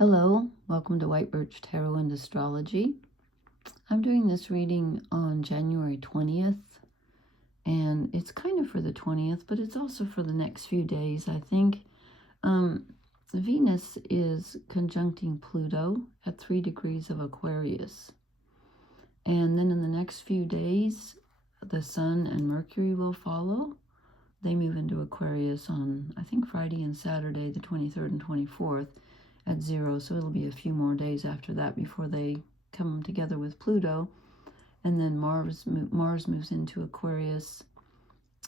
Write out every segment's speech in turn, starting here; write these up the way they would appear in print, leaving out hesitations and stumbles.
Hello, welcome to White Birch Tarot and Astrology. I'm doing this reading on January 20th, and it's kind of for the 20th, but it's also for the next few days, I think. Venus is conjuncting Pluto at 3 degrees of Aquarius. And then in the next few days, the Sun and Mercury will follow. They move into Aquarius on, I think, Friday and Saturday, the 23rd and 24th. At 0, so it'll be a few more days after that before they come together with Pluto. And then Mars moves into Aquarius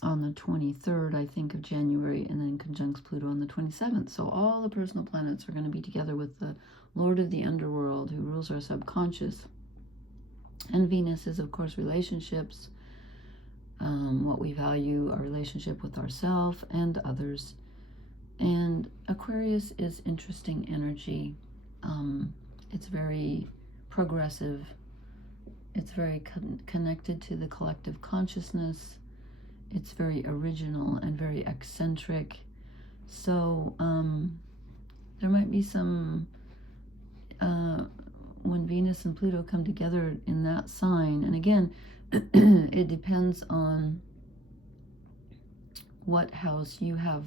on the 23rd, I think, of January, and then conjuncts Pluto on the 27th. So all the personal planets are going to be together with the Lord of the Underworld, who rules our subconscious. And Venus is, of course, relationships, what we value, our relationship with ourselves and others. And Aquarius is interesting energy. It's very progressive. It's very connected to the collective consciousness. It's very original and very eccentric. So there might be some, when Venus and Pluto come together in that sign, and again, it depends on what house you have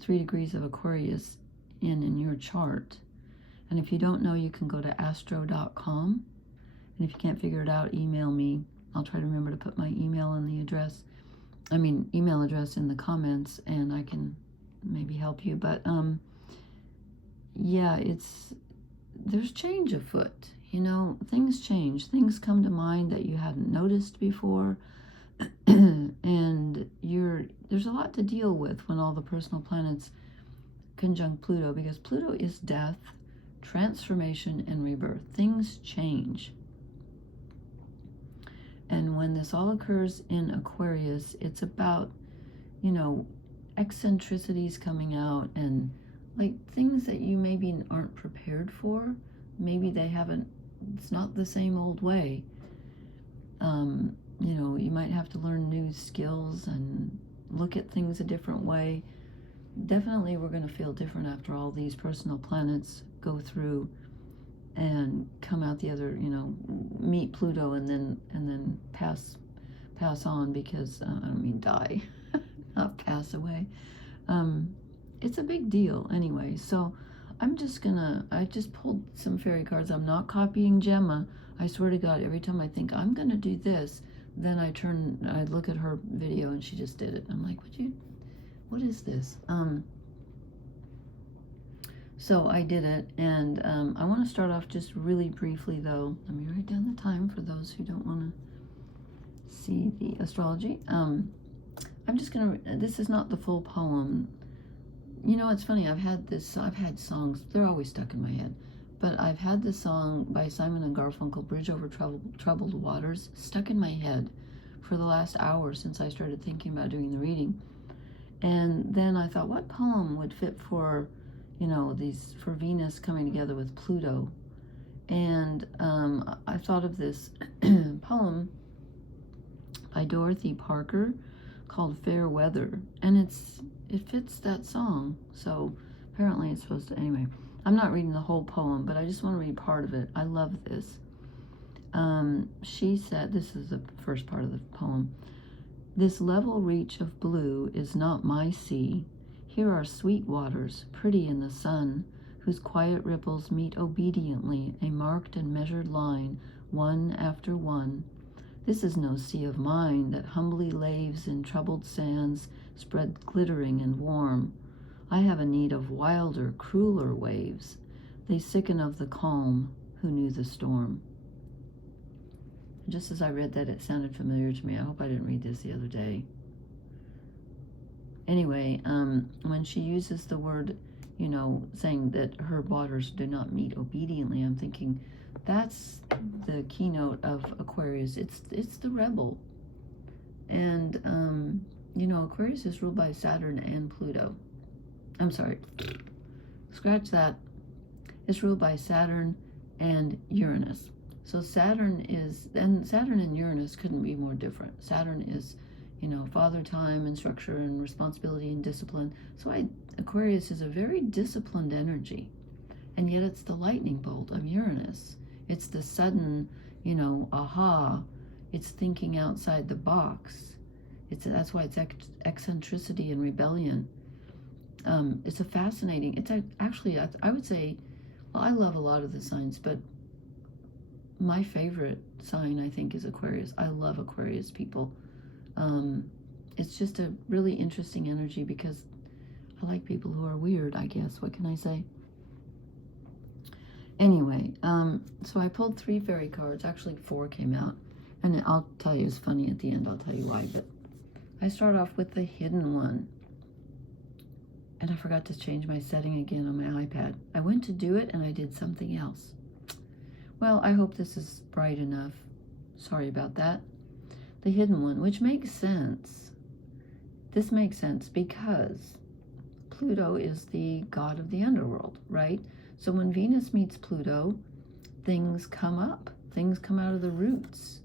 3 degrees of Aquarius in your chart. And if you don't know, you can go to astro.com. And if you can't figure it out, email me. I'll try to remember to put my email in the email address in the comments, and I can maybe help you. But yeah, there's change afoot. You know, things change. Things come to mind that you hadn't noticed before. And there's a lot to deal with when all the personal planets conjunct Pluto, because Pluto is death, transformation, and rebirth. Things change. And when this all occurs in Aquarius, it's about, you know, eccentricities coming out and like things that you maybe aren't prepared for. Maybe it's not the same old way. You know, you might have to learn new skills and look at things a different way. Definitely we're going to feel different after all these personal planets go through and come out the other, you know, meet Pluto and then pass on, because I don't mean die, not pass away. It's a big deal anyway. So I just pulled some fairy cards. I'm not copying Gemma. I swear to God, every time I think I'm going to do this, then I look at her video and she just did it. I'm like, what is this? So I did it, and I want to start off just really briefly, though. Let me write down the time for those who don't want to see the astrology. I'm just going to, this is not the full poem. You know, it's funny, I've had songs, they're always stuck in my head. But I've had this song by Simon and Garfunkel, Bridge Over Troubled Waters, stuck in my head for the last hour since I started thinking about doing the reading. And then I thought, what poem would fit for, you know, for Venus coming together with Pluto? And I thought of this poem by Dorothy Parker called Fair Weather. And it fits that song. So apparently it's supposed to, anyway. I'm not reading the whole poem, but I just want to read part of it. I love this. She said, this is the first part of the poem. This level reach of blue is not my sea. Here are sweet waters, pretty in the sun, whose quiet ripples meet obediently a marked and measured line, one after one. This is no sea of mine that humbly laves in troubled sands, spread glittering and warm. I have a need of wilder, crueler waves. They sicken of the calm who knew the storm. Just as I read that, it sounded familiar to me. I hope I didn't read this the other day. Anyway, when she uses the word, you know, saying that her waters do not meet obediently, I'm thinking that's the keynote of Aquarius. It's the rebel. And, you know, Aquarius is ruled by Saturn and Pluto. I'm sorry, scratch that. It's ruled by Saturn and Uranus. So Saturn and Uranus couldn't be more different. Saturn is, you know, father time and structure and responsibility and discipline. So Aquarius is a very disciplined energy. And yet it's the lightning bolt of Uranus. It's the sudden, aha. It's thinking outside the box. That's why it's eccentricity and rebellion. It's a fascinating, it's actually, I would say, well, I love a lot of the signs, but my favorite sign, I think, is Aquarius. I love Aquarius people. It's just a really interesting energy because I like people who are weird, I guess. What can I say? Anyway, so I pulled 3 fairy cards. Actually, 4 came out. And I'll tell you, it's funny at the end. I'll tell you why. But I start off with the hidden one. And I forgot to change my setting again on my iPad. I went to do it, and I did something else. Well, I hope this is bright enough. Sorry about that. The hidden one, which makes sense. This makes sense because Pluto is the god of the underworld, right? So when Venus meets Pluto, things come up. Things come out of the roots.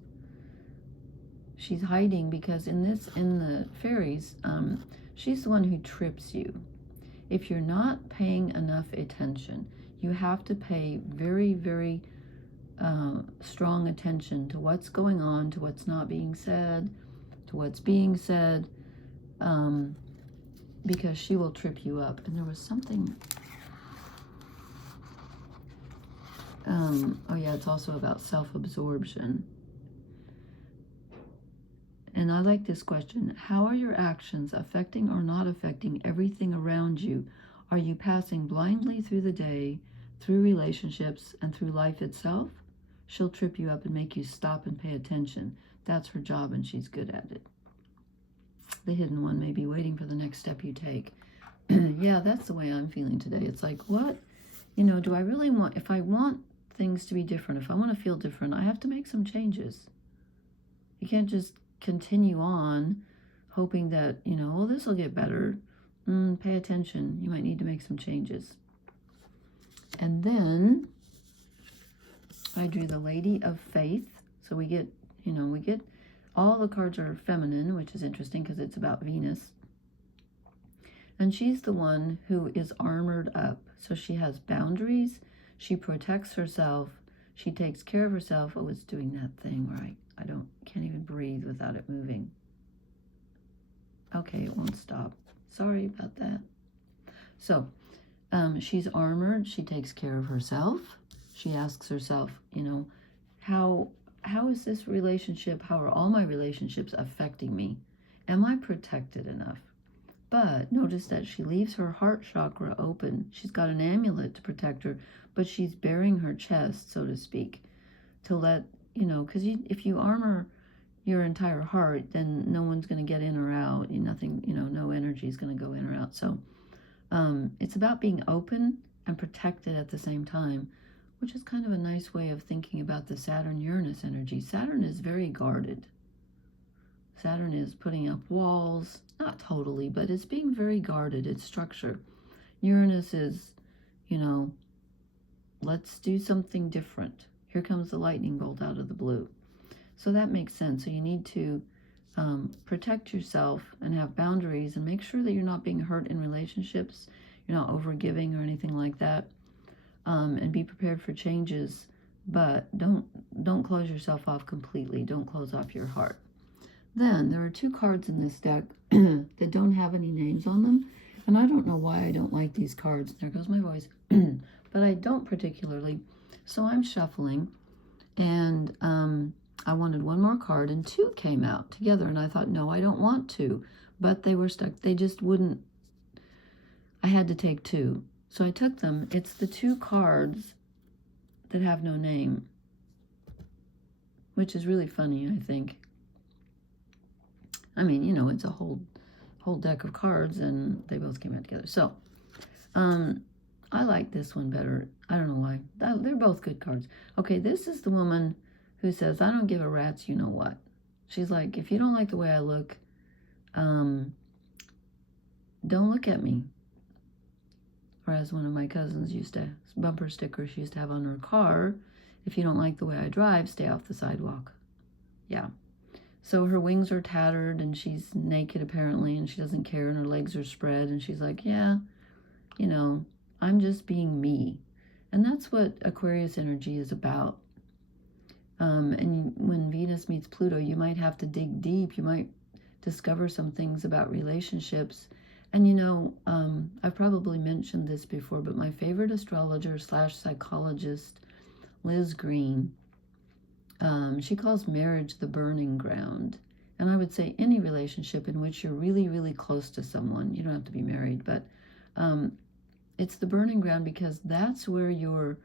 She's hiding because in the fairies, she's the one who trips you. If you're not paying enough attention, you have to pay very, very strong attention to what's going on, to what's not being said, to what's being said, because she will trip you up. And there was something, oh yeah, it's also about self-absorption. And I like this question. How are your actions affecting or not affecting everything around you? Are you passing blindly through the day, through relationships, and through life itself? She'll trip you up and make you stop and pay attention. That's her job, and she's good at it. The hidden one may be waiting for the next step you take. Yeah, that's the way I'm feeling today. It's like, what? Do I really want, if I want things to be different, if I want to feel different, I have to make some changes. You can't just continue on hoping that, well, this will get better. Pay attention. You might need to make some changes. And then I drew the Lady of Faith. So we get all the cards are feminine, which is interesting because it's about Venus. And she's the one who is armored up. So she has boundaries. She protects herself. She takes care of herself. Oh, it's doing that thing, right? I can't even breathe without it moving. Okay, it won't stop. Sorry about that. So, she's armored. She takes care of herself. She asks herself, how is this relationship, how are all my relationships affecting me? Am I protected enough? But notice that she leaves her heart chakra open. She's got an amulet to protect her, but she's bearing her chest, so to speak, to let, because if you armor your entire heart, then no one's going to get in or out. Nothing, no energy is going to go in or out. So it's about being open and protected at the same time, which is kind of a nice way of thinking about the Saturn-Uranus energy. Saturn is very guarded. Saturn is putting up walls, not totally, but it's being very guarded. It's structure. Uranus is, let's do something different. Here comes the lightning bolt out of the blue. So that makes sense. So you need to protect yourself and have boundaries and make sure that you're not being hurt in relationships. You're not overgiving or anything like that. And be prepared for changes, but don't close yourself off completely. Don't close off your heart. Then there are 2 cards in this deck that don't have any names on them. And I don't know why I don't like these cards. There goes my voice. But I don't particularly. So I'm shuffling, and I wanted 1 more card, and 2 came out together. And I thought, no, I don't want 2. But they were stuck. They just wouldn't. I had to take 2. So I took them. It's the 2 cards that have no name, which is really funny, I think. I mean, it's a whole deck of cards, and they both came out together. So, I like this one better. I don't know why. They're both good cards. Okay, this is the woman who says, I don't give a rat's you-know-what. She's like, if you don't like the way I look, don't look at me. Or as one of my cousins used to, bumper sticker she used to have on her car, if you don't like the way I drive, stay off the sidewalk. Yeah. So her wings are tattered, and she's naked apparently, and she doesn't care, and her legs are spread, and she's like, yeah, I'm just being me. And that's what Aquarius energy is about. And when Venus meets Pluto, you might have to dig deep. You might discover some things about relationships. And I've probably mentioned this before, but my favorite astrologer / psychologist, Liz Green, she calls marriage the burning ground. And I would say any relationship in which you're really, really close to someone, you don't have to be married, but it's the burning ground, because that's where your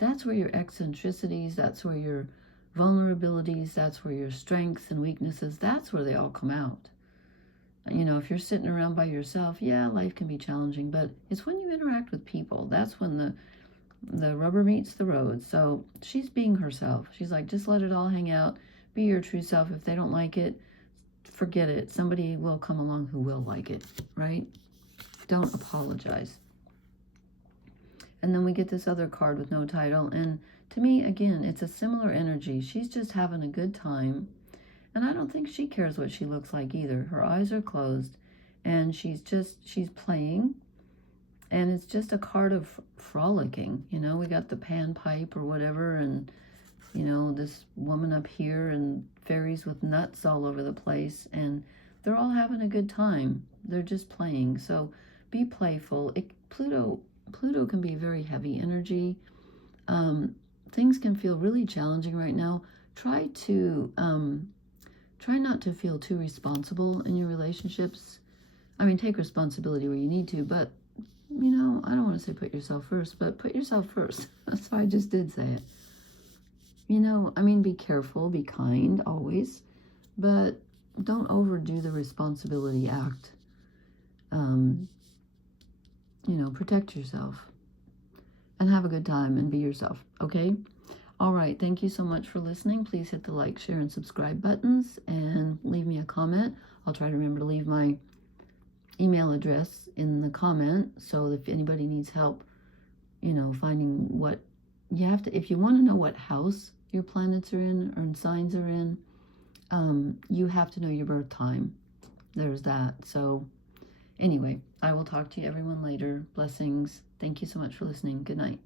eccentricities, that's where your vulnerabilities, that's where your strengths and weaknesses, that's where they all come out. If you're sitting around by yourself, yeah, life can be challenging, but it's when you interact with people, that's when the rubber meets the road. So she's being herself. She's like, just let it all hang out. Be your true self. If they don't like it, forget it. Somebody will come along who will like it, right? Don't apologize. And then we get this other card with no title. And to me, again, it's a similar energy. She's just having a good time. And I don't think she cares what she looks like either. Her eyes are closed. And she's playing. And it's just a card of frolicking. We got the panpipe or whatever. And, this woman up here and fairies with nuts all over the place. And they're all having a good time. They're just playing. So be playful. Pluto can be very heavy energy. Things can feel really challenging right now. Try not to feel too responsible in your relationships. I mean, take responsibility where you need to, but, I don't want to say put yourself first, but put yourself first. That's why I just did say it. Be careful, be kind, always, but don't overdo the responsibility act. Protect yourself and have a good time and be yourself, okay? All right, thank you so much for listening. Please hit the like, share, and subscribe buttons and leave me a comment. I'll try to remember to leave my email address in the comment, so if anybody needs help, finding what you have to, if you want to know what house your planets are in or signs are in, you have to know your birth time. There's that. So anyway, I will talk to you everyone later. Blessings. Thank you so much for listening. Good night.